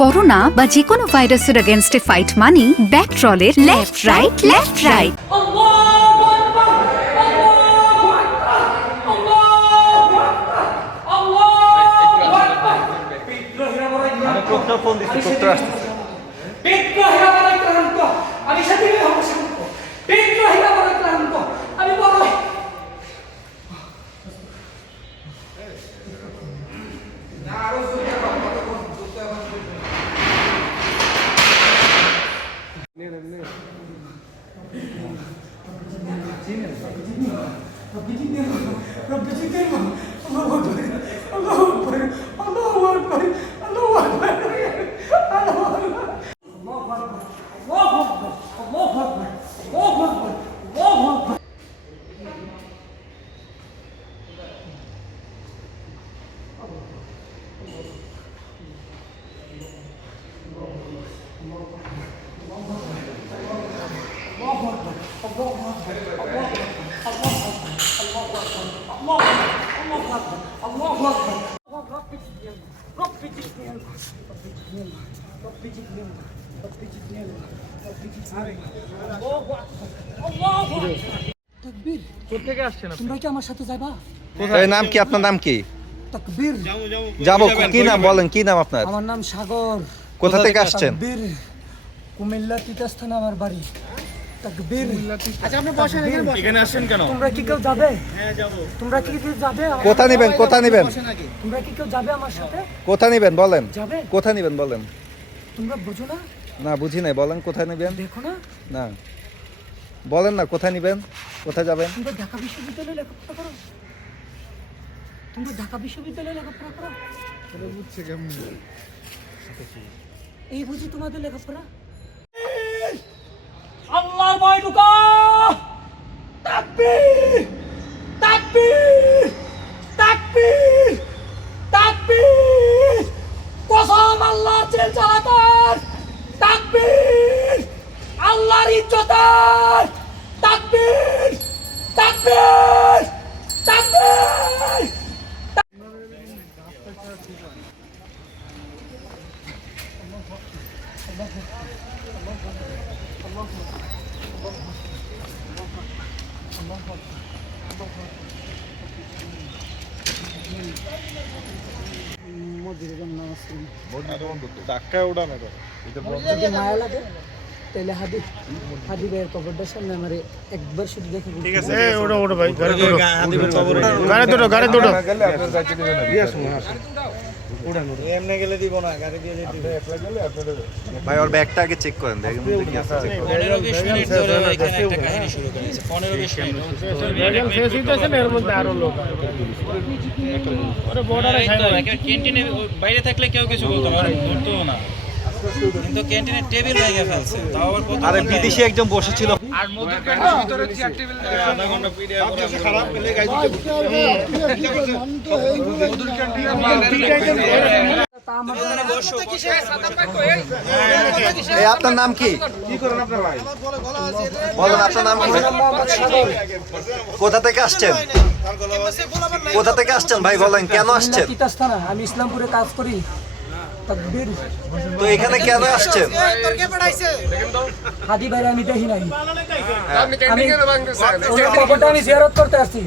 Corona বা যে কোনো ভাইরাসের এগেইনস্টে ফাইট মানি ব্যাকট্রলের লেফট রাইট। ফোন দিচ্ছি ডক্টর আসতেছে। কোথেকে আসছেন আপনি? তোমরা কি আমার সাথে যাবা? নাম কি আপনার? নাম কি? তাকবীর। যাবো। কি নাম বলেন? কি নাম আপনার? আমার নাম সাগর। কোথা থেকে আসছেন? তাকবীর। কুমিল্লা তিতাস থানা আমার বাড়ি। তাকবীর। আচ্ছা আপনি বসেন, এখানে আসছেন কেন? তোমরা কি কেউ যাবে? হ্যাঁ যাব। তোমরা কি কেউ যাবে? কোথা নেবেন? কোথা নেবেন? তোমরা কি কেউ যাবে আমার সাথে? কোথা নেবেন বলেন? যাবে? কোথা নেবেন বলেন? তোমরা বুঝো না? না বুঝি নাই, বলেন কোথায় নেবেন? দেখো না? না বলেন না, কোথায় নেবেন? কোথায় যাবেন? তোমরা ঢাকা বিশ্ববিদ্যালয়ে লেখাপড়া করো? তোমরা ঢাকা বিশ্ববিদ্যালয়ে লেখাপড়া করো? তাহলে বুঝছে কেমন? এই বুঝি তোমাদের লেখাপড়া? আল্লাহর ভয় ঢুকা। তাকবীর তাকবীর তাকবীর তাকবীর। কসম আল্লাহর চেয়ে চালাতার। তাকবীর আল্লাহর ইজ্জতার। তাকবীর তাকবীর তাকবীর। যদি মায়া লাগে তাহলে হাদি ভাইয়ের কবরটার সামনে আমার একবার শুধু দেখে ঠিক আছে ওটা ওটা ভাই গাড়ি দুটো গাড়ি দুটো এমনি গেলে দিব না, গাড়ি দিয়ে যেতে ভাই ওর ব্যাগটা আগে চেক করেন, দেখেন কি আছে। 15-20 মিনিট ধরে এখানে একটা কাহিনী শুরু করেছে। 15-20 মিনিট শেষ হইতেছে না, এর মধ্যে আরো লোক ওরে বর্ডারে ক্যান্টিনে বাইরে থাকলে কেউ কিছু বলতে পারে, ধরতো না, কিন্তু ক্যান্টিনের টেবিল ভেঙে ফেলছে। তাও আবার কত আরে বিদেশি একজন বসেছিল। আর মধুর ক্যান্টিনের ভিতরে চেয়ার টেবিল আধা ঘন্টা পিডিয়া করে খারাপ পেলে গাইতে মধুর ক্যান্টিন এই আপনার নাম কি? বলেন আপনার নাম কি? কোথা থেকে আসছেন? কোথা থেকে আসছেন ভাই বলেন, কেন আসছেন? তিতাস থানা, আমি ইসলামপুরে কাজ করি। তাকবীর। তো এখানে কেন আসছেন? হাদি ভাইরা আমি দেখি নাই, ওই কবরটা আমি জিয়ারত করতে আসছি।